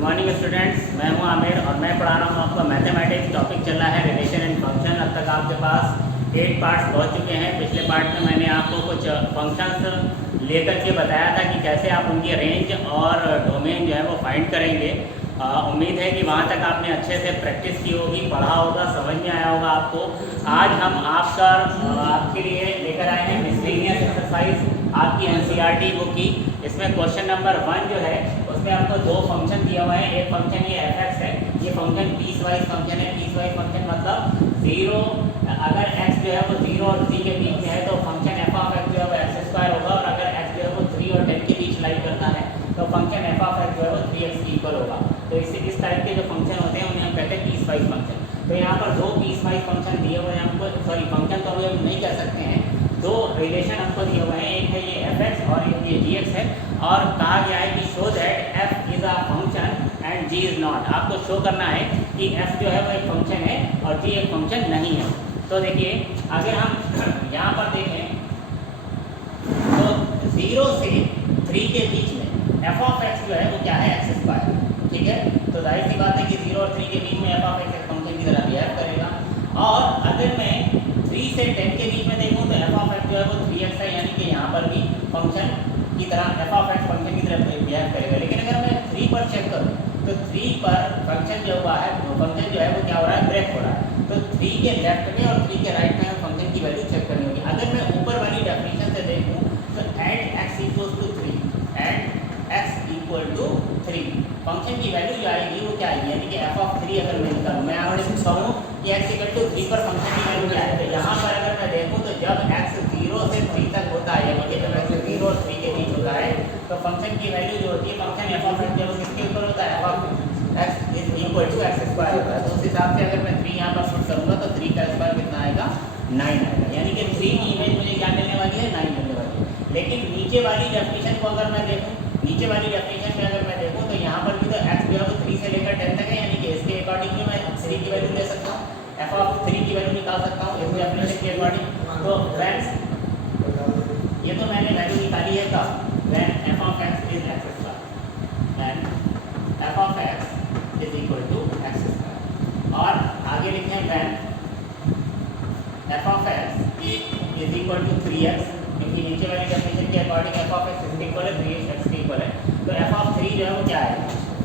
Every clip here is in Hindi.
गुड मॉर्निंग स्टूडेंट्स, मैं हूं आमिर और मैं पढ़ा रहा हूं आपका मैथमेटिक्स। टॉपिक चल रहा है रिलेशन एंड फंक्शन। अब तक आपके पास 8 पार्ट्स पहुंच चुके हैं। पिछले पार्ट में मैंने आपको कुछ फंक्शंस लेकर के बताया था कि कैसे आप उनकी रेंज और डोमेन जो है वो फाइंड करेंगे। उम्मीद है कि वहाँ तक आपने अच्छे से प्रैक्टिस की होगी, पढ़ा होगा, समझ में आया होगा आपको। आज हम आपके लिए लेकर आए हैं मिसलेनियस एक्सरसाइज आपकी एनसीईआरटी बुक की। इसमें क्वेश्चन नंबर 1 जो है उसमें आपको 2 फंक्शन दिया हुआ है। एक फंक्शन ये एफ है, ये फंक्शन पीस वाइज फंक्शन है। पीस वाइज फंक्शन मतलब 0, अगर x जो है वो 0 और 3 के बीच में है तो फंक्शन एफ ऑफ एक्स जो है वो एक्स स्क्वायर होगा, और अगर x जो है वो 3 और 10 के बीच लाई करता है तो फंक्शन एफ ऑफ एक्स जो है वो 3x की इक्वल होगा। तो इस टाइप के जो फंक्शन होते हैं उन्हें हम कहते हैं पीस वाइज फंक्शन। तो यहाँ पर 2 पीस वाइज फंक्शन दिए हुए हैं हमको, सॉरी फंक्शन तो हम नहीं कह सकते हैं, 2 रिलेशन हमको दिए हुए हैं। एक है ये एफ एक्स और एक ये जी एक्स है, और कहा गया है कि show that F is a function and G is not. आपको शो करना है कि एफ जो है वो एक फंक्शन है और जी एक फंक्शन नहीं है। तो देखिए अगर हम यहाँ पर देखें तो 0 से 3 के बीच में एफ ऑफ एक्स जो है वो क्या है, एक्स स्क्वायर। ठीक है, तो जाहिर सी बात है कि 0 और 3 के बीच में एफ ऑफ एक्स एक फंक्शन की तरह बिहेव करेगा। और अगर मैं 3 से 10 के बीच में देखूँ तो एफ ऑफ एक्स जो है वो 3x है, यानी कि यहाँ पर भी फंक्शन की तरह एफ ऑफ एक्स फंक्शन की तरह बिहेव करेगा। लेकिन अगर मैं 3 पर चेक करूँ तो 3 पर फंक्शन जो हुआ है फंक्शन जो है वो क्या हो रहा है, ब्रेक हो रहा है। तो 3 के लेफ्ट में और 3 के राइट में फंक्शन की वैल्यू चेक करनी होगी। अगर मैं ऊपर वाली डेफिनेशन से देखूँ तो at X equal to 3, at X equal to 3 function की वैल्यू जो आएगी वो क्या आएगी, यानी कि एफ ऑफ 3 अगर मैं निकालूँ, मैं आपसे पूछता हूँ कि एक्स इक्वल टू 3 पर फंक्शन की वैल्यू क्या है। तो यहाँ पर अगर मैं देखूँ तो जब एक्स 0 से 3 तक होता है, यानी कि जब एक्स 0 और 3 के बीच होता है तो फंक्शन की वैल्यू जो होती है फंक्शन एफ ऑफ एक्स जब किसके ऊपर होता है, F of X is equal to x square होता है। तो उस हिसाब से अगर मैं 3 यहाँ पर पुट करूँगा तो 3 का स्क्वायर कितना आएगा, 9 आएगा, यानी कि 3 की इमेज मुझे क्या मिलने वाली है, 9 मिलने वाली है। लेकिन नीचे वाली डेफिनेशन को अगर मैं देखूँ, नीचे वाली डेफिनेशन में अगर मैं देखूँ तो यहाँ पर भी तो x जो है वो 3 से लेकर 10 तक है, यानी कि इसके अकॉर्डिंग भी मैं 3 की वैल्यू ले सकता हूँ, एफ ऑफ 3 की वैल्यू निकाल सकता हूँ इस डेफिनेशन के अकॉर्डिंग। तो फ्रेंड्स ये तो मैंने वैल्यू निकाली है कब, when F of X is X square, when F of X is equal to x square. और आगे लिखें when F of X is equal to 3x, क्योंकि नीचे वाली डेफिनेशन के according F of X equal है 3x के इक्वल है। तो एफ ऑफ 3 जो है वो क्या है,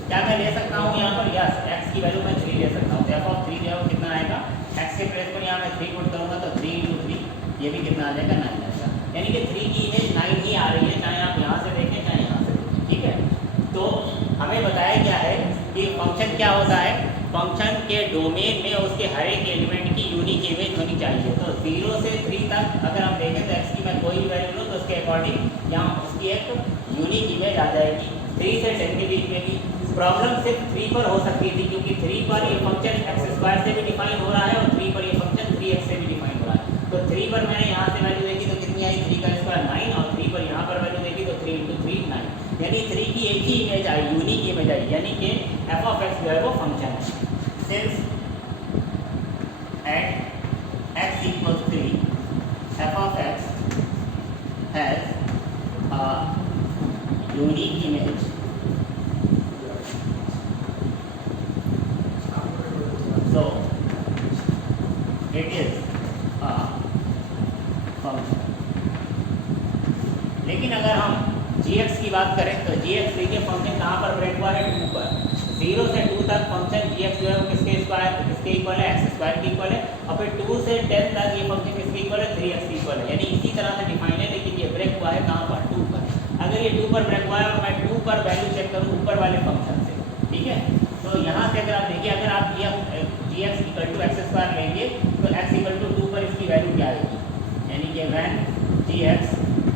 क्या मैं ले सकता हूँ यहाँ पर, यस x की वैल्यू मैं 3 ले सकता हूँ। तो एफ ऑफ 3 जो है वो कितना आएगा, x के प्लेस पर यहाँ मैं 3 पुट करूँगा तो 3 × 3 ये भी कितना आ जाएगा, 9 आएगा, यानी कि 3 की इमेज 9 ही आ रही है, चाहे आप यहाँ से देखें चाहे यहाँ से देखें। ठीक है, तो हमें बताया गया है कि फंक्शन क्या होता है, फंक्शन के डोमेन में उसके हर एक एलिमेंट की यूनिक इमेज होनी चाहिए। तो 0 से 3 तक अगर हम देखें तो x की मैं कोई भी वैल्यू लूँ तो उसके अकॉर्डिंग यहाँ उसकी एक यूनिक इमेज आ जाएगी। 3 से 10 के बीच में भी प्रॉब्लम सिर्फ 3 पर हो सकती थी, क्योंकि 3 पर ये फंक्शन एक्स स्क्वायर से भी डिफाइन हो रहा है और 3 पर ये फंक्शन 3x से भी डिफाइन हो रहा है। तो 3 पर मैंने यहाँ से वैल्यू देखी तो कितनी आई, 3 का स्क्वायर 9, और 3 पर यहाँ पर वैल्यू देखी तो 3 × 3 9, यानी 3 की एक ही image I, unique image I, यानी कि एफ ऑफ एक्स जो है वो फंक्शन है। Since at X equal 3 F of X has a unique image, so it is a function। लेकिन अगर हम gx की बात करें तो gx देखिए फंक्शन कहाँ पर ब्रेक हुआ है, 2 पर। 0 से 2 तक फंक्शन gx जो है वो किसके इक्वल है, एक्स स्क्वायर के इक्वल है, और फिर 2 से 10 तक ये फंक्शन किसके इक्वल है, 3x के इक्वल है, यानी इसी तरह से डिफाइन है। लेकिन ये ब्रेक हुआ है कहाँ पर, 2 पर। अगर ये 2 पर ब्रेक हुआ है और मैं 2 पर वैल्यू चेक करूँ ऊपर वाले फंक्शन से, ठीक है, तो यहाँ से अगर आप देखिए अगर आप g x equal to x square लेंगे तो एक्स इक्वल टू 2 पर इसकी वैल्यू क्या आएगी, यानी कि when G X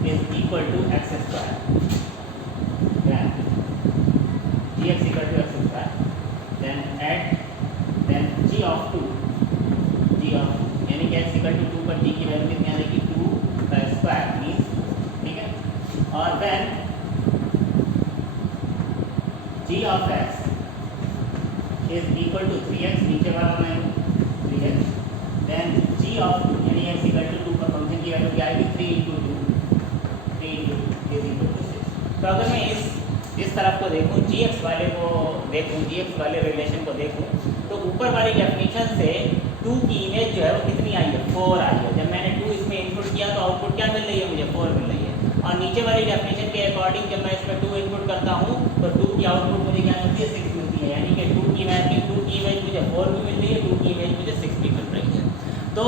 is equal to x square, when G x equal to x square then at then G of 2 यानी कि एक्स इक्वल टू 2 पर जी की वैल्यू कितनी आ जाएगी, 2 का स्क्वायर मीन्स, ठीक है, और when G of X is equal to 3x, नीचे वाला मैं 3x, देन g ऑफ 2 यानी x इक्वल टू 2 पर फंक्शन की वैल्यू क्या आएगी, 3 × 2 इज इक्वल टू 6। तो अगर मैं इस तरफ को देखूँ gx वाले को देखूँ, gx वाले रिलेशन को देखूँ, तो ऊपर वाली डेफिनेशन से 2 की इमेज जो है वो कितनी आई है, 4 आई है। जब मैंने 2 इसमें इनपुट किया तो आउटपुट क्या मिल रही है मुझे, 4 मिल रही है। और नीचे वाली डेफिनेशन के अकॉर्डिंग जब मैं इसमें 2 इनपुट करता हूँ तो 2 की आउटपुट मुझे क्या मिलती है, 6 मिलती है। यानी कि 2 की इमेज मुझे 4 भी मिल रही है, 2 की इमेज मुझे 6 भी मिल रही है। तो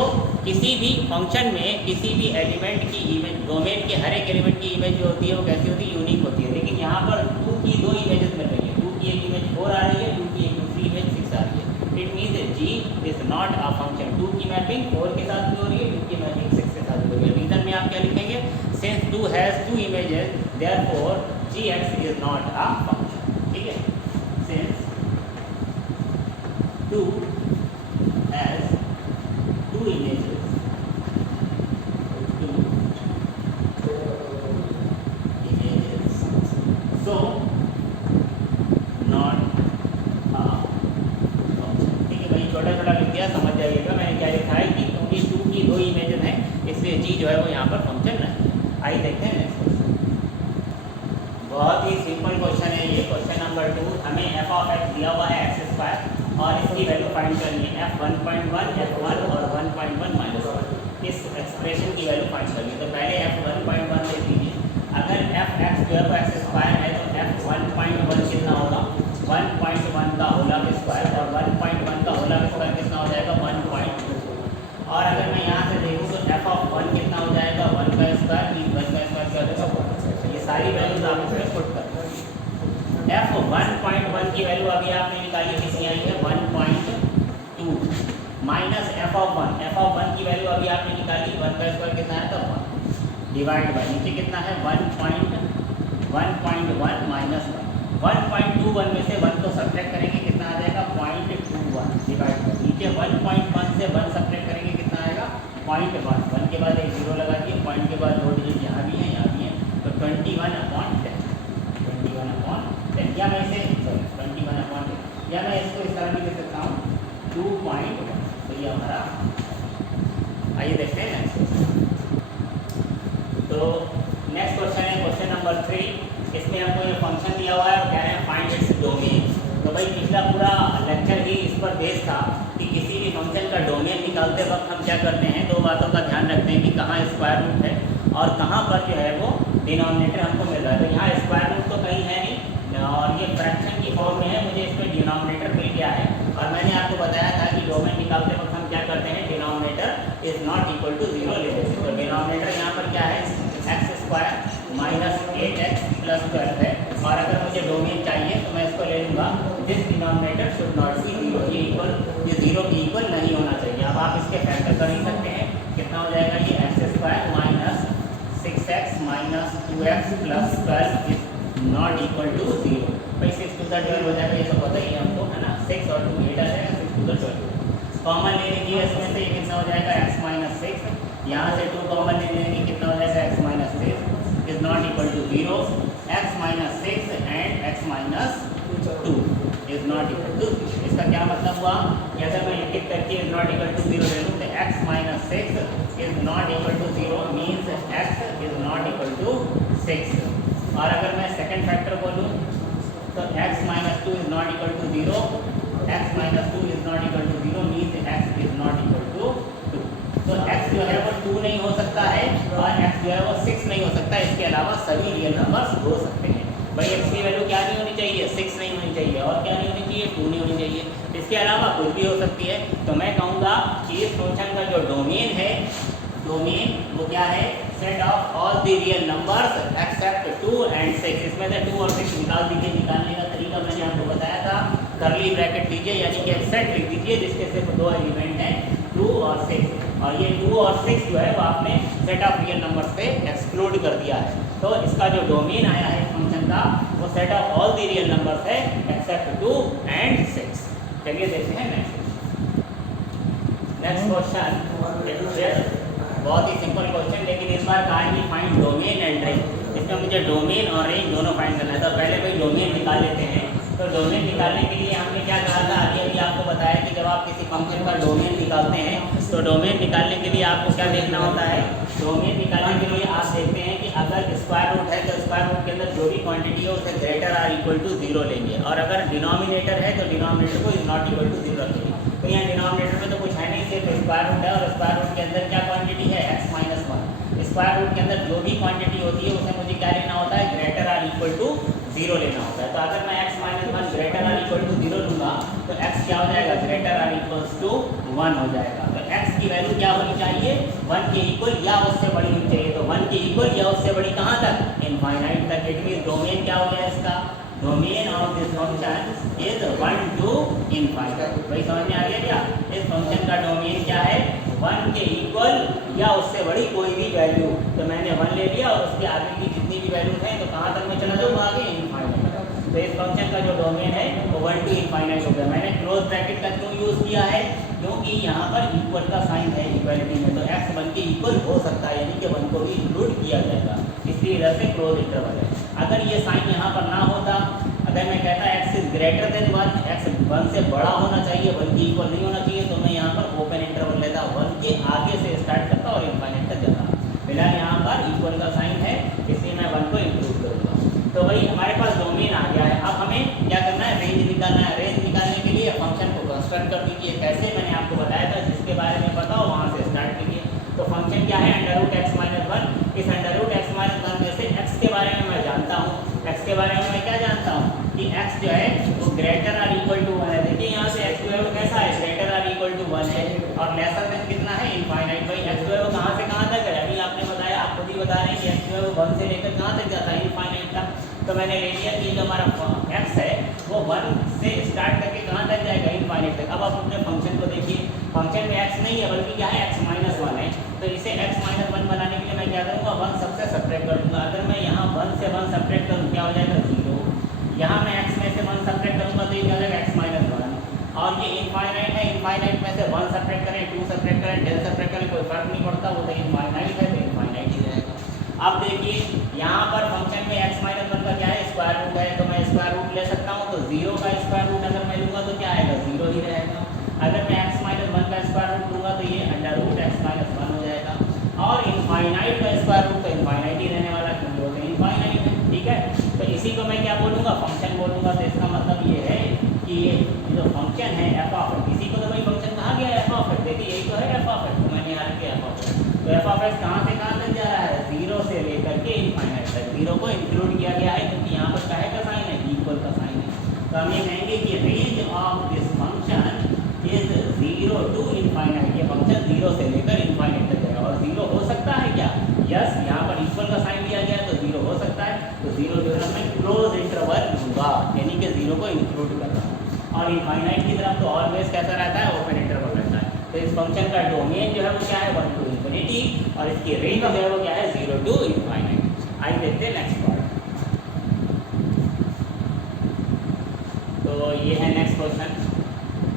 किसी भी फंक्शन में किसी भी एलिमेंट की इमेज, डोमेन के हर एक एलिमेंट की इमेज जो होती है वो कैसी होती है, यूनिक होती है। लेकिन यहाँ पर 2 की 2 इमेजेस मिल रही है, 2 की एक इमेज 4 आ रही है, 2 की एक दूसरी इमेज 6 आ रही है। It means G is not a function. 2 की मैपिंग 4 के साथ भी हो रही है, 2 की मैपिंग 6 के साथ भी हो रही है। रीजन में आप क्या लिखेंगे, since 2 has 2 images therefore gx is not a function. ठीक है, since 2 has 2 images, so not a function। ठीक है भाई, छोटा छोटा लिख दिया, समझ जाइएगा मैंने क्या लिखा है कि क्योंकि 2 की 2 इमेजेस हैं इसलिए जी जो है वो यहाँ पर फंक्शन नहीं है। आइए देखते हैं नेक्स्ट क्वेश्चन। बहुत ही सिंपल क्वेश्चन है ये, क्वेश्चन नंबर 2। हमें f ऑफ x दिया हुआ है x² और इसकी वैल्यू फाइंड करनी है f1.1 f1 और 1.1 माइनस 1। इस एक्सप्रेशन की वैल्यू फाइंड करनी है। तो पहले f1.1 ले लीजिए। अगर f(x) जो है वो x² है तो f1.1 कितना होगा, 1.1 का होल स्क्वायर, और 1.1 का होल स्क्वायर कितना हो जाएगा, 1.2। और अगर मैं यहाँ से देखूँ तो f ऑफ 1 कितना हो जाएगा, 1 का स्क्वायर, 1 का स्क्वायर क्या हो जाएगा। ये सारी वैल्यूज आप इसमें पुट कर f1.1 की वैल्यू अभी आपने निकाली, कितनी आई है, 1.2 माइनस f ऑफ 1 की वैल्यू अभी आपने निकाली, 1 का स्क्वायर कितना है, तो 1 डिवाइड बाई नीचे कितना है, 1.1 माइनस 1.21 में से 1 को सब्ट्रैक्ट करेंगे कितना आ जाएगा, 0.21 डिवाइड बाई नीचे 1.1 से 1 सब्ट्रैक्ट करेंगे कितना आएगा, 0.1। 1 के बाद एक 0 लगा दिए, पॉइंट के बाद 2 डिजिट यहाँ भी है, यहाँ भी है, तो 21/10 या मैं इसे 21/10 या मैं इसको इस तरह भी लिख सकता हूँ 2.1। तो ये हमारा, आइए देखते हैं नेक्स्ट क्वेश्चन। तो नेक्स्ट क्वेश्चन है क्वेश्चन नंबर 3। इसमें हमको ये फंक्शन दिया हुआ है और कह रहे हैं फाइंड इट्स डोमेन। तो भाई पिछला पूरा लेक्चर ही इस पर बेस था कि किसी भी फंक्शन का डोमेन निकालते वक्त हम क्या करते हैं, 2 बातों का ध्यान रखते हैं कि कहाँ स्क्वायर रूट है और कहाँ पर जो है वो डिनोमिनेटर हमको मिल रहा है। तो यहाँ स्क्वायर रूट तो कहीं है नहीं और ये फ्रैक्शन की फॉर्म में है, मुझे इसमें डिनोमिनेटर मिल गया है। और मैंने आपको बताया था कि डोमेन निकालते वक्त हम क्या करते हैं, denominator is not equal to 0 ले लेते हैं। तो डिनोमिनेटर यहाँ पर क्या है, x² माइनस 8x प्लस 12 है। और अगर मुझे डोमेन चाहिए तो मैं इसको ले लूँगा this denominator should not be 0, ये 0 की इक्वल नहीं होना चाहिए। अब आप इसके फैक्टर कर ही सकते हैं, कितना हो जाएगा ये x² minus 6x minus 2x plus 12 is not equal to 0। भाई 6 टू द 12 हो जाएगा, ये तो पता ही है हमको, है ना। 6 और 2 8 आ जाएगा, 6 टू द 12 कॉमन ले लीजिए इसमें से, ये कितना हो जाएगा x माइनस 6। यहाँ से 2 कॉमन ले लेंगे, कितना हो जाएगा x minus 6 is not equal to 0। x minus 6 and x minus 2 is not equal to 0। इसका क्या मतलब हुआ कि अगर मैं एक एक करके इज नॉट इक्वल टू 0 ले लूँ तो x minus 6 is not equal to 0 means x is not equal to 6। और अगर मैं सेकंड फैक्टर बोलूँ तो x minus 2 is not equal to 0, x minus 2 is not equal to 0 means x is not equal to 2। तो x जो है वो 2 नहीं हो सकता है और x जो है वो 6 नहीं हो सकता, इसके अलावा सभी रियल नंबर्स हो सकते हैं। भाई x की वैल्यू क्या नहीं होनी चाहिए, 6 नहीं होनी चाहिए, और क्या नहीं होनी चाहिए, 2 नहीं होनी चाहिए, इसके अलावा कुछ भी हो सकती है। तो मैं कहूँगा कि इस फंक्शन का जो डोमेन है, डोमेन वो क्या है, set of all the real numbers accept 2 and 6। इसमें से 2 और 6 निकाल दीजिए। निकालने का तरीका मैंने आपको बताया था, करली ब्रैकेट लीजिए, यानी कि एक सेट लिख दीजिए जिसके सिर्फ 2 एलिमेंट हैं, 2 और 6। और ये 2 और 6 जो है वो आपने सेट ऑफ रियल नंबर से एक्सक्लूड कर दिया है। तो इसका जो डोमेन आया है फंक्शन का वो set of all the real numbers है एक्सेप्ट 2 and 6। चलिए देखते हैं नेक्स्ट क्वेश्चन। बहुत ही सिंपल क्वेश्चन, लेकिन इस बार कहा है कि फाइंड डोमेन एंड रेंज। इसमें मुझे डोमेन और रेंज दोनों फाइंड करना है। तो पहले भाई डोमेन निकाल लेते हैं। तो डोमेन निकालने के लिए हमने क्या कहा था, अभी आपको बताया कि जब आप किसी फंक्शन का डोमेन निकालते हैं तो डोमेन निकालने के लिए आपको क्या देखना होता है, डोमेन निकालने के लिए आप देखते हैं कि अगर स्क्वायर रूट है तो स्क्वायर रूट के अंदर जो भी क्वांटिटी है उसे ग्रेटर आर इक्वल टू 0 लेंगे, और अगर डिनोमिनेटर है तो डिनोमिनेटर को इज नॉट इक्वल टू 0 रखेंगे। तो यहाँ डिनोमिनेटर में तो कुछ है नहीं, सिर्फ स्क्वायर रूट है, और स्क्वायर रूट के अंदर क्या क्वांटिटी है x माइनस 1। स्क्वायर रूट के अंदर जो भी क्वांटिटी होती है उसे मुझे क्या लेना होता है, ग्रेटर आर इक्वल टू 0 लेना होता है। तो अगर मैं x minus 1 greater or equal to 0 लूँगा तो x क्या हो जाएगा, ग्रेटर आर इक्वल्स टू 1 हो जाएगा। तो x की वैल्यू क्या होनी चाहिए, 1 के इक्वल या उससे बड़ी होनी चाहिए। तो 1 के इक्वल या उससे बड़ी कहाँ तक, इनफाइनाइट तक। इट मींस डोमेन क्या हो गया इसका, domain of this function is 1 to infinite. भाई समझ में आ गया क्या, इस फंक्शन का डोमेन क्या है, 1 के इक्वल या उससे बड़ी कोई भी वैल्यू। तो मैंने 1 ले लिया और उसके आगे की जितनी भी वैल्यूज हैं तो कहाँ तक मैं चला जाऊँगा, आगे इनफाइनाइट। तो इस फंक्शन का जो डोमेन है वो 1 टू इनफाइनाइट हो गया। मैंने क्लोज ब्रैकेट का क्यों यूज़ किया है, क्योंकि यहाँ पर इक्वल का साइन है इक्वलिटी में, तो x 1 के इक्वल हो सकता है, यानी कि 1 को भी इंक्लूड किया जाएगा, इसलिए इधर से क्लोज इंटरवल है। अगर ये साइन यहाँ पर ना होता, अगर मैं कहता x is greater than 1, x 1 से बड़ा होना चाहिए, 1 के इक्वल नहीं होना चाहिए, तो मैं यहाँ पर ओपन इंटरवल लेता, 1 के आगे से स्टार्ट करता और इनफाइनाइट तक जाता। फिलहाल यहाँ पर इक्वल का साइन है, इसलिए मैं 1 को इंक्लूड करूँगा। तो भाई हमारे पास डोमेन आ गया है। अब हमें क्या करना है, रेंज निकालना है। रेंज निकालने के लिए फंक्शन को कंस्ट्रक्ट कर दीजिए। कैसे, मैंने आपको बताया था, जिसके बारे में पता हो वहाँ से स्टार्ट कीजिए। तो फंक्शन क्या है, अंडर रूट एक्स माइनस 1। इस अंडर रूट एक्स माइनस 1 में से x के बारे में मैं जानता हूँ, x के बारे में मैं क्या जानता हूँ कि x जो है वो ग्रेटर आर इक्वल टू 1 है। देखिए यहाँ से x जो है वो कैसा है, ग्रेटर आर इक्वल टू 1 है, और लेसर देन कितना है, इनफाइनाइट। भाई x जो है वो कहाँ से कहाँ तक है, अभी आपने बताया, आप खुद ही बता रहे हैं कि x जो है वो 1 से लेकर कहाँ तक जाता है, इनफाइनाइट तक। तो मैंने ले लिया कि जो हमारा x है वो 1 से स्टार्ट करके कहाँ तक जाएगा, इनफाइनाइट तक। अब आप अपने फंक्शन को देखिए, फंक्शन में x नहीं है बल्कि क्या है, x माइनस 1 है। तो इसे x माइनस 1 बनाने के लिए मैं क्या करूँगा, 1 सबसे सब्ट्रैक्ट कर दूँगा। अगर मैं यहाँ 1 से 1 सब्ट्रैक्ट करूँ क्या हो जाएगा, 0। यहाँ मैं x में से 1 सब्ट्रैक्ट करूँगा तो ये क्या हो जाएगा, x माइनस 1। और ये इनफाइनाइट है, इनफाइनाइट में से 1 सब्ट्रैक्ट करें, 2 सब्ट्रैक्ट करें, 10 सब्ट्रैक्ट करें, कोई फर्क नहीं पड़ता, वो तो इनफाइनाइट है, तो इनफाइनाइट ही रहेगा। अब देखिए यहाँ पर फंक्शन में x माइनस 1 का क्या है, स्क्वायर रूट है, तो मैं स्क्वायर रूट ले सकता हूँ। तो 0 का स्क्वायर रूट अगर मैं लूँगा तो क्या आएगा, 0 ही रहेगा। अगर मैं x माइनस 1 का स्क्वायर रूट लूँगा तो ये अंडर रूट x माइनस 1 हो जाएगा। और इनफाइनाइट का स्क्वायर रूट तो इनफाइनाइट ही रहने वाला, क्योंकि वो तो इनफाइनाइट है, ठीक है। तो इसी को मैं क्या बोलूँगा, फंक्शन बोलूँगा। तो इसका मतलब ये है कि ये जो फंक्शन है एफ ऑफ एक्स, इसी को तो भाई फंक्शन कहा गया है, एफ ऑफ एक्स। देखिए यही तो है एफ ऑफ एक्स, तो मैंने यहाँ लिखा एफ ऑफ एक्स। तो एफ ऑफ एक्स कहाँ से कहाँ तक जा रहा है, 0 से लेकर के इनफाइनाइट तक। 0 को इंक्लूड किया गया है क्योंकि यहाँ पर काहे का साइन है, इक्वल का साइन है। तो हम ये कहेंगे कि range of this function is 0 to infinite. ये फंक्शन 0 से लेकर इनफाइनाइट तक जाएगा। और 0 हो सकता है क्या, यस, यहाँ पर इक्वल का साइन दिया गया है तो 0 हो सकता है। तो 0 जो है मैं क्लोज इंटरवल लूँगा, यानी कि 0 को इंक्लूड कर रहा हूँ। और इनफाइनाइट की तरफ तो ऑलवेज कैसा रहता है, ओपन इंटरवल रहता है। तो इस फंक्शन का डोमेन जो है वो क्या है, 1 टू इन्फिनिटी, और इसकी रेंज जो है वो क्या है, 0 टू इनफाइनाइट। आइए देखते हैं नेक्स्ट पार्ट। तो ये है नेक्स्ट क्वेश्चन।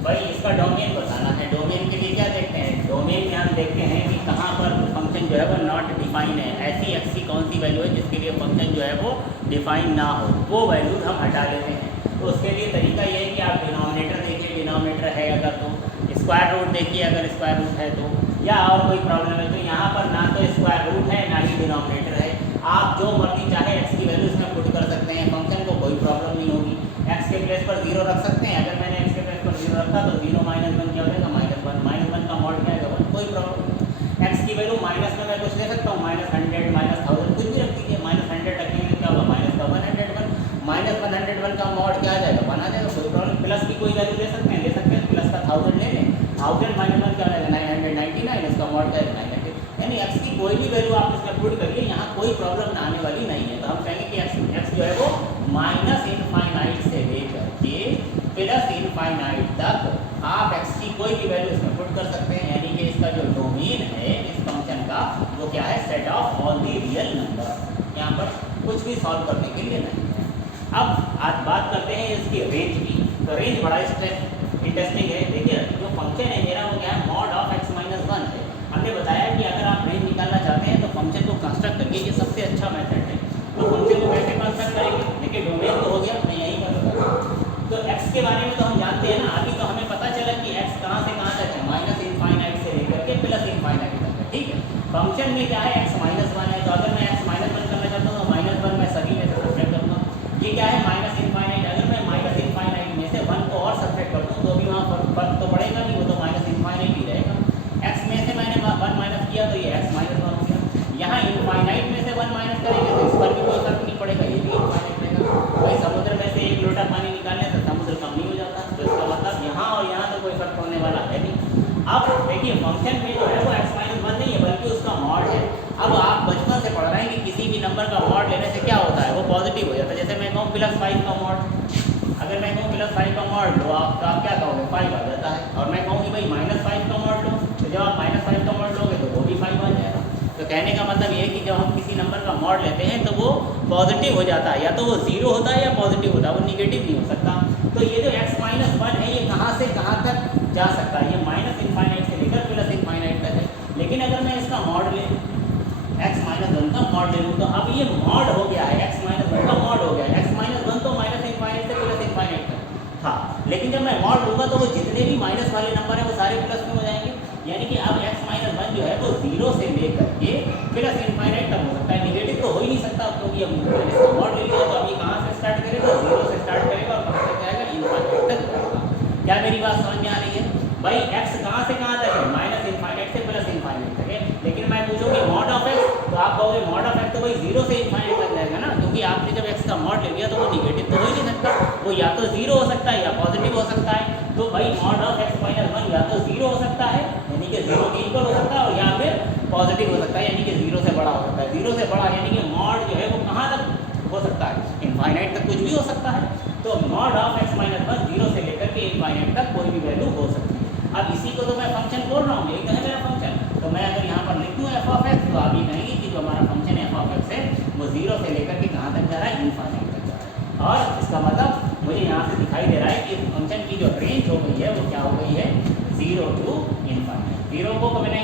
भाई इसका डोमेन बताना है। डोमेन के लिए क्या देखते हैं, डोमेन में हम देखते हैं कि कहाँ पर फंक्शन जो है वो नॉट डिफाइन है। ऐसी एक्स की कौन सी वैल्यू है जिसके लिए फंक्शन जो है वो डिफाइन ना हो, वो वैल्यू हम हटा लेते हैं। तो उसके लिए तरीका ये है कि आप डिनोमिनेटर देखिए, डिनोमिनेटर है अगर तो, स्क्वायर रूट देखिए अगर स्क्वायर रूट है तो, या और कोई प्रॉब्लम है तो यहाँ पर ना तो स्क्वायर रूट है ना ही डिनोमिनेटर है। आप जो मर्जी चाहे एक्स की वैल्यू इसमें पुट कर सकते हैं, फंक्शन को कोई प्रॉब्लम नहीं होगी। एक्स के प्लेस पर 0 रख सकते हैं। अगर मैंने एक्स के प्लेस पर 0 रखा तो 0 माइनस 1 क्या हो जाएगा, -1। -1 का मॉड क्या आएगा, 1, कोई प्रॉब्लम नहीं। एक्स की वैल्यू माइनस में मैं कुछ ले सकता हूँ, -100 -1000 कुछ भी रख दीजिए। -100 रखेंगे क्या होगा, -101। -101 का मॉड क्या आ जाएगा, 1 आ जाएगा, कोई प्रॉब्लम। प्लस की कोई वैल्यू ले सकते हैं, प्लस का 1000 ले लें, 1000 -1 क्या आ जाएगा, 999, इसका मॉड क्या है 900। यानी एक्स की कोई भी वैल्यू आप इसमें पुट करिए, यहाँ कोई प्रॉब्लम आने वाली नहीं है। तो हम कहेंगे कि एक्स जो है वो माइनस इनफाइनाइट से लेकर के प्लस इनफाइनाइट तक आप एक्स की कोई भी वैल्यू इसमें पुट कर सकते हैं। यानी कि इसका जो डोमेन है इस फंक्शन का वो क्या है, set of all the real number. यहाँ पर कुछ भी सॉल्व करने के लिए नहीं है। अब आज बात करते हैं इसकी रेंज की। तो रेंज बड़ा इंटरेस्टिंग है। देखिए जो फंक्शन है मेरा वो क्या है, मॉड ऑफ एक्स माइनस 1 है। हमने बताया कि अगर आप रेंज निकालना चाहते हैं तो फंक्शन को कंस्ट्रक्ट करिए, ये सबसे अच्छा मेथड है। तो फंक्शन को कैसे कंस्ट्रक्ट करेंगे, देखिए डोमेन तो हो गया, मैं यही करूँगा। तो x के बारे में तो हम जानते हैं ना, अभी तो हमें पता चला कि x कहाँ से कहाँ तक है, माइनस इनफाइनाइट से लेकर के प्लस इनफाइनाइट तक है, ठीक है। फंक्शन में क्या है, x -1 है। तो अगर मैं x -1 5 आ जाता है। और मैं कहूँ कि भाई -5 का मॉड लो, तो जब आप -5 का मॉड लोगे तो वो भी 5 आ जाएगा। तो कहने का मतलब ये है कि जब हम किसी नंबर का मॉड लेते हैं तो वो पॉजिटिव हो जाता है, या तो वो 0 होता है या पॉजिटिव होता है, वो निगेटिव नहीं हो सकता। तो ये जो x-1 है ये कहाँ से कहाँ तक जा सकता है, ये -∞ से लेकर +∞ तक है। लेकिन अगर मैं इसका मॉड ले x-1 का मॉड ले लूँ तो अब ये मॉड हो गया है, x-1 का मॉड हो गया है। x-1 तो -∞ से +∞ तक था, लेकिन जब मैं मॉड लूँगा तो वो जितने भी माइनस वाले नंबर हैं वो सारे प्लस में हो जाएंगे। यानी कि अब x-1 जो है वो 0 से लेकर के +∞ तक हो सकता है, निगेटिव तो हो ही नहीं सकता, क्योंकि अब मैंने इसका मॉड ले लिया। तो अभी कहाँ से स्टार्ट करेगा, 0 से स्टार्ट करेगा और कहाँ तक जाएगा, ∞ तक जाएगा। क्या मेरी बात समझ में आ रही है भाई? x कहाँ से कहाँ तक है, -∞ से +∞ तक है। लेकिन मैं पूछूंगी मॉड ऑफ x, तो आप कहोगे मॉड ऑफ x तो भाई 0 से ∞ तक जाएगा ना, क्योंकि आपने जब x का मॉड ले लिया तो वो निगेटिव तो हो ही नहीं सकता, वो या तो 0 हो सकता है या पॉजिटिव हो सकता है। तो भाई मॉड ऑफ x-1 या तो 0 हो सकता है, यानी कि 0 के इक्वल हो सकता है, और या फिर पॉजिटिव हो सकता है, यानी कि 0 से बड़ा हो सकता है। 0 से बड़ा यानी कि मॉड जो है वो कहाँ तक हो सकता है, ∞ तक कुछ भी हो सकता है। तो मॉड ऑफ x-1 0 से लेकर के ∞ तक कोई भी वैल्यू हो सकती है। अब इसी को तो मैं फंक्शन बोल रहा हूँ, यही तो है मेरा फंक्शन। तो मैं अगर यहाँ पर लिख दूँ f(x), तो आप ये कहेंगे कि जो हमारा फंक्शन f(x) है वो 0 से लेकर के कहाँ तक जा रहा है, ∞ तक जा रहा है। और इसका मतलब मुझे यहाँ से दिखाई दे रहा है कि फंक्शन की जो रेंज हो गई है वो क्या हो गई है, 0 to ∞। 0 को मैंने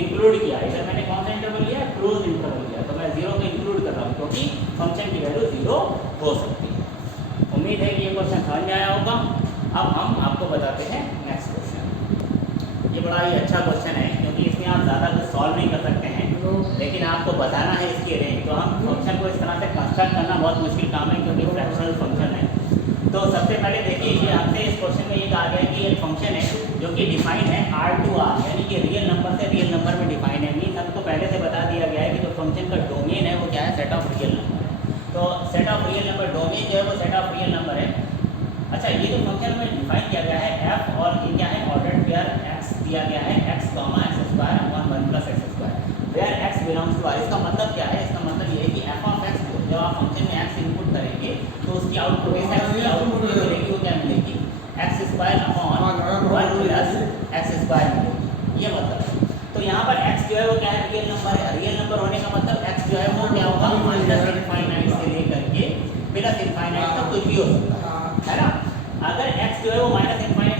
इंक्लूड किया, इधर मैंने कौन सा इंटरवल लिया, क्लोज इंटरवल लिया, तो मैं 0 को इंक्लूड कर रहा हूँ क्योंकि फंक्शन की वैल्यू 0 हो सकती है। उम्मीद है कि ये क्वेश्चन समझ में आया होगा। अब हम आपको बताते हैं नेक्स्ट क्वेश्चन। ये बड़ा ही अच्छा क्वेश्चन है क्योंकि इसमें आप ज़्यादा कुछ सॉल्व नहीं कर सकते हैं, लेकिन आपको बताना है इसकी रेंज। तो हम फंक्शन को इस तरह से कंस्ट्रक्ट करना बहुत मुश्किल काम है क्योंकि फ्रैक्शनल फंक्शन है। तो सबसे पहले देखिए, ये हमसे इस क्वेश्चन में ये कहा गया है कि एक फंक्शन है जो कि डिफाइन है R2R, यानी कि रियल नंबर से रियल नंबर में डिफाइन है। मीन्स हमको पहले से बता दिया गया है कि जो फंक्शन का डोमेन है वो क्या है, सेट ऑफ रियल नंबर है। तो set of real number domain जो है वो सेट ऑफ रियल नंबर है। अच्छा, ये जो फंक्शन में डिफाइन किया गया है f, और ये क्या है, ऑर्डर्ड पेयर x दिया गया है, x, x² upon 1 + x², where x belongs to R। इसका मतलब क्या है, इसका मतलब ये है कि f(x) को जब आप फंक्शन में x इनपुट करेंगे तो उसकी आउटपुट इस x की आउटपुट मिलेगी, वो क्या मिलेगी, x² अपॉन 1 + x² मिलेगी। ये मतलब है। तो यहाँ पर x जो है वो क्या है, रियल नंबर है। रियल नंबर होने का मतलब x जो है वो क्या होगा, -∞ से लेकर के +∞ तक कुछ भी हो सकता है ना। अगर x जो है वो -∞ से +∞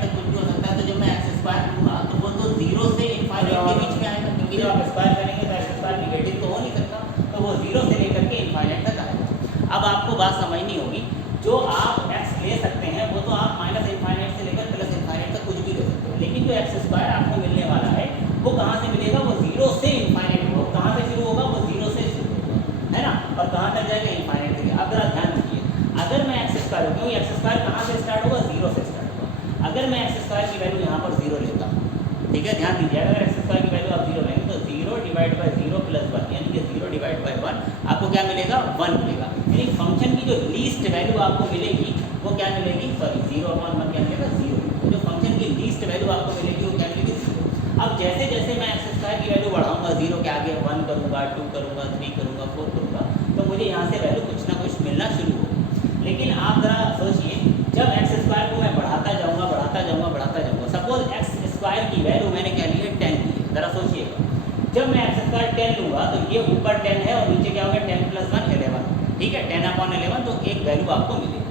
तक कुछ भी हो सकता है, तो जब मैं x² लूँगा तो वो तो 0 से ∞ के बीच में आएगा, क्योंकि जब आप स्क्वायर करेंगे तो x² निगेटिव तो हो नहीं सकता, तो वो 0 से लेकर के ∞ तक आएगा। अब आपको बात समझनी होगी, जो आप x ले सकते हैं वो तो आप -∞ से लेकर +∞ तक कुछ भी ले सकते हैं, लेकिन जो x² आपको मिलने वाला है वो कहाँ से मिलेगा, वो 0 से ∞ हो, कहाँ से शुरू होगा, वो 0 से शुरू होगा, है ना, और कहाँ तक जाएगा, ∞ तक। अब जरा ध्यान दीजिए, अगर मैं x² क्योंकि x² कहाँ से स्टार्ट होगा, 0 से स्टार्ट होगा। अगर मैं x² की वैल्यू यहाँ पर 0 लेता हूँ, ठीक है, ध्यान दीजिए, अगर x² की वैल्यू आप 0 लेंगे तो 0 / 0 + 1, यानी कि 0 / 1 आपको क्या मिलेगा, 1 मिलेगा। यानी फंक्शन की जो लीस्ट वैल्यू आपको मिलेगी वो क्या मिलेगी, सॉरी 0/1 क्या मिलेगा, 0। तो जो फंक्शन की लीस्ट वैल्यू आपको मिलेगी वो क्या मिलेगी, 0। अब जैसे जैसे मैं x² की वैल्यू बढ़ाऊंगा, 0 के आगे 1 करूँगा, 2 करूँगा, 3 करूँगा, 4 करूँगा, तो मुझे यहाँ से वैल्यू कुछ ना कुछ मिलना शुरू होगी। लेकिन आप ज़रा सोचिए, जब x² को मैं बढ़ाता जाऊँगा, सपोज x² की वैल्यू मैंने क्या ली है, 10 ली है। ज़रा सोचिएगा, जब मैं x² 10 लूँगा तो ये ऊपर 10 है और नीचे क्या होगा, 10 + 1 11, ठीक है, 10/11, तो एक वैल्यू आपको मिलेगी।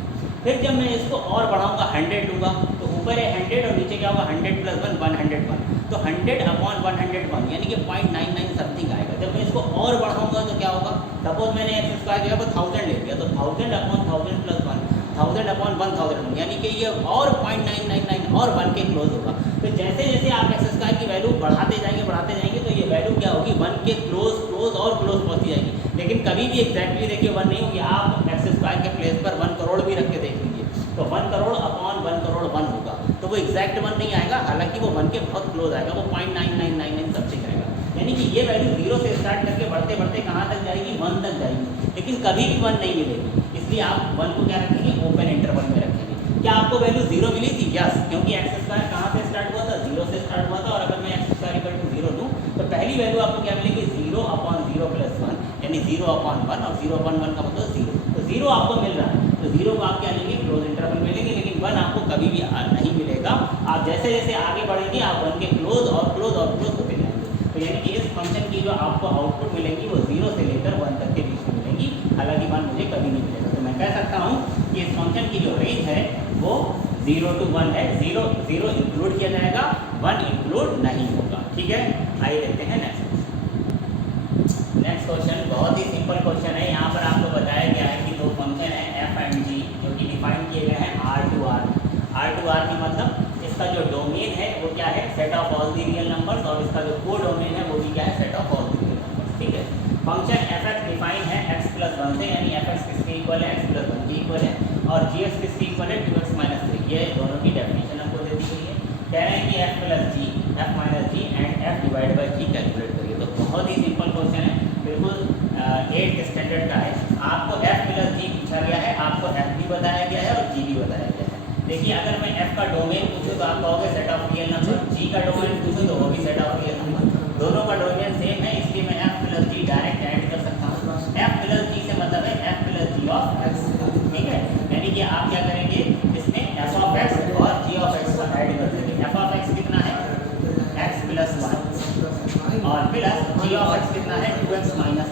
फिर जब मैं इसको और बढ़ाऊँगा, 100 लूँगा, तो ऊपर है 100 और नीचे क्या होगा, 100 + 1 101, तो 100/101 यानी कि 0.99 समथिंग आएगा। जब मैं इसको और बढ़ाऊँगा तो क्या होगा, सपोज मैंने x² जो है वो 1000 ले लिया, तो 1000/1000 + 1 1000/1000, यानी कि ये और 0.999 और 1 के क्लोज होगा। तो जैसे जैसे आप x² की वैल्यू बढ़ाते जाएंगे तो ये वैल्यू क्या होगी, 1 के क्लोज और क्लोज पहुँचती जाएगी। लेकिन कभी भी एग्जैक्टली देखिए 1 नहीं होगी, आप x² के प्लेस पर 1 करोड़ भी रख के देख लीजिए, तो 1 करोड़ अपॉन 1 करोड़ 1 होगा, तो वो एग्जैक्ट 1 नहीं आएगा, हालांकि वो 1 के बहुत क्लोज आएगा, वो 0.9999 समथिंग आएगा। यानी कि ये वैल्यू 0 से स्टार्ट करके बढ़ते बढ़ते कहाँ तक जाएगी, 1 तक जाएगी, लेकिन कभी भी 1 नहीं मिलेगी। इसलिए आप 1 को क्या रखेंगे, ओपन इंटरवल में रखेंगे। क्या आपको वैल्यू 0 मिली थी, यस, क्योंकि x² कहाँ से स्टार्ट हुआ था, 0 से स्टार्ट हुआ था। और अगर मैं x² = 0 लूँ तो पहली वैल्यू आपको क्या मिलेगी, 0/0 + 1, यानी 0/1, और 0/1 का मतलब 0, तो 0 आपको मिल रहा है, तो 0 को आप क्या लेंगे, क्लोज इंटरवल में लेंगे, लेकिन 1 आपको कभी भी नहीं मिलेगा। आप जैसे जैसे आगे बढ़ेंगे आप 1 के क्लोज और क्लोज और क्लोज होते जाएंगे। तो यानी कि इस फंक्शन की जो आपको आउटपुट मिलेंगी वो 0 से लेकर 1 तक के बीच में मिलेंगी, हालांकि 1 मुझे कभी नहीं मिलेगा। तो मैं कह सकता हूँ कि इस फंक्शन की जो रेंज है वो 0 to 1 है। 0 इंक्लूड किया जाएगा, 1 इंक्लूड नहीं होगा। ठीक है, आइए देखते हैं नेक्स्ट क्वेश्चन। बहुत ही सिंपल क्वेश्चन है। यहाँ पर आपको बताया गया है कि दो फंक्शन है f एंड g जो कि डिफाइन किए गए हैं R में मतलब इसका जो डोमेन है वो क्या है, set of all the real numbers, और इसका जो को डोमेन है वो भी क्या है, set of all the real numbers. ठीक है, फंक्शन f(x) डिफाइन है x + 1 से, यानी f(x) किसके इक्वल है, x + 1 के इक्वल है, और g(x) किसके इक्वल है, 2x - 3। ये दोनों की डेफिनेशन हमको दे दी गई है। कह रहे हैं कि f + g and f divide by g calculate करिए। तो बहुत ही सिंपल क्वेश्चन है, बिल्कुल 8th स्टैंडर्ड का है। आपको f + g पूछा गया है, आपको f भी बताया गया है और g भी बताया गया है। देखिए, अगर मैं f का डोमेन पूछूं तो आप कहोगे set of real number, g का डोमेन पूछूं तो वो भी सेट ऑफ रियल नंबर। दोनों का डोमेन सेम है, इसलिए मैं f + g डायरेक्ट ऐड कर सकता हूँ। f + g से मतलब है f + g ऑफ x। ठीक है, यानी कि आप क्या करेंगे, इसमें f ऑफ x और g ऑफ x को ऐड कर देंगे। f ऑफ x कितना है, x + 1, और प्लस g ऑफ x कितना है, 2x - 3।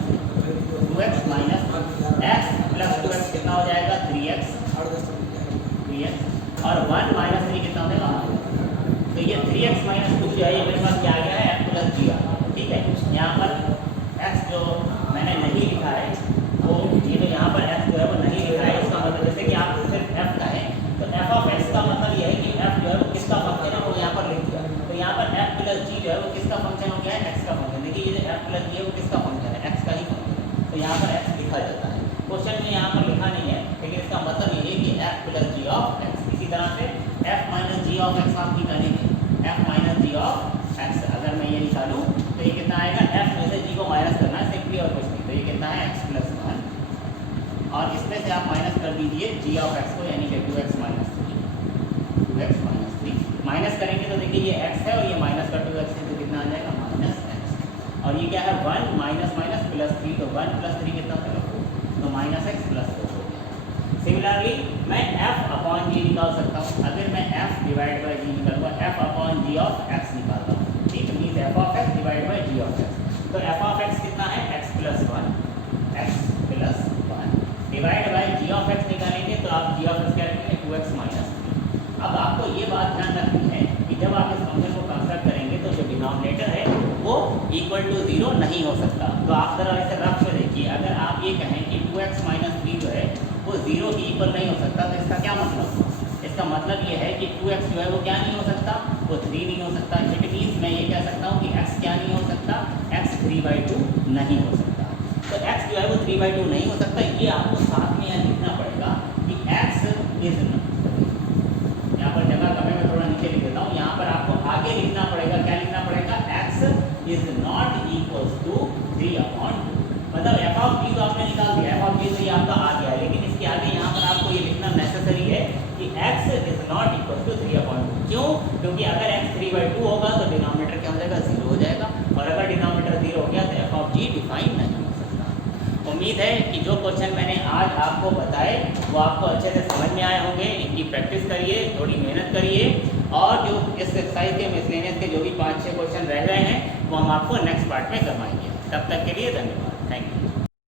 2x minus x + 2x कितना हो जाएगा, 3x, और 1 - 3 कितना हो जाएगा। तो ये 3x - 2 जो है ये मेरे पास क्या आ गया है, f + g। ठीक है, यहाँ पर x जो मैंने नहीं लिखा है वो ये जो यहाँ पर f जो है वो नहीं लिखा है, इसका मतलब जैसे कि आप सिर्फ f का है तो f ऑफ x का मतलब ये है कि f जो है वो किसका फंक्शन है वो यहाँ पर लिख दिया। तो यहाँ पर f + g जो है वो किसका फंक्शन हो गया है, x का फंक्शन। देखिए ये जो f + g है वो किसका फंक्शन है, x का ही फंक्शन है, तो यहाँ पर x लिखा जाता है। क्वेश्चन में यहाँ पर लिखा नहीं है, लेकिन इसका मतलब ये है कि f + g ऑफ x। इसी तरह से f - g ऑफ x आप निकालेंगे, f - g ऑफ x अगर मैं ये निकालूँ तो ये कितना आएगा, f में से g को माइनस करना है सिंपली और कुछ नहीं। तो ये कितना है, x + 1, और इसमें से आप माइनस कर दीजिए g ऑफ x को, यानी कि 2x - 3 माइनस करेंगे तो देखिए ये x है और ये माइनस का 2x है, तो कितना आ जाएगा, -x। और ये क्या है, 1 - -+3, तो 1 + 3 कितना होगा, 4, तो -x + 4 हो गया। सिमिलरली मैं f/g निकाल सकता हूँ। अगर मैं f डिवाइड बाई g निकालूंगा, f/g ऑफ x निकालता हूँ, ठीक है, means f of x divide by g of x। तो f ऑफ x कितना है, x + 1 divide by g of x निकालेंगे तो आप g ऑफ x क्या रखेंगे, 2x - 3। अब आपको ये बात ध्यान रखनी है कि जब आप इस फंक्शन को कंस्ट्रक्ट करेंगे तो जो डिनोमिनेटर है वो इक्वल टू 0 नहीं हो सकता। तो आप जरा इसे रफ में देखिए, अगर आप ये कहें कि 2x - 3 जो है वो 0 के इक्वल नहीं हो सकता, तो इसका क्या मतलब, इसका मतलब ये है कि 2x जो है वो क्या नहीं हो सकता, वो 3 नहीं हो सकता। इट मीन्स मैं ये कह सकता हूँ कि x क्या नहीं हो सकता, x 3/2 नहीं हो सकता। तो x जो है वो 3/2 नहीं हो सकता। ये आपको साथ में यहाँ लिखना पड़ेगा कि x इज, यहाँ पर जगह कम है मैं थोड़ा नीचे लिख देता हूँ। यहाँ पर आपको आगे लिखना पड़ेगा, क्या लिखना पड़ेगा, x is not equals to 3/2। मतलब f ऑफ g तो आपने निकाल दिया, f ऑफ g तो ये आपका आ गया है, लेकिन इसके आगे यहाँ पर आपको ये लिखना नेसेसरी है कि x is not equals to 3/2। क्यों, क्योंकि अगर x 3/2 होगा तो डिनोमिनेटर क्या हो जाएगा, 0 हो जाएगा, और अगर डिनोमिनेटर 0 हो गया तो f ऑफ g डिफाइन नहीं हो सकता। उम्मीद है कि जो क्वेश्चन मैंने आज आपको बताए वो आपको अच्छे से समझ में आए होंगे। इनकी प्रैक्टिस करिए, थोड़ी मेहनत करिए, और जो इस एक्सरसाइज के मिसलेनियस के जो भी 5-6 क्वेश्चन रह गए हैं वो हम आपको नेक्स्ट पार्ट में करवाएंगे। तब तक के लिए धन्यवाद, थैंक यू।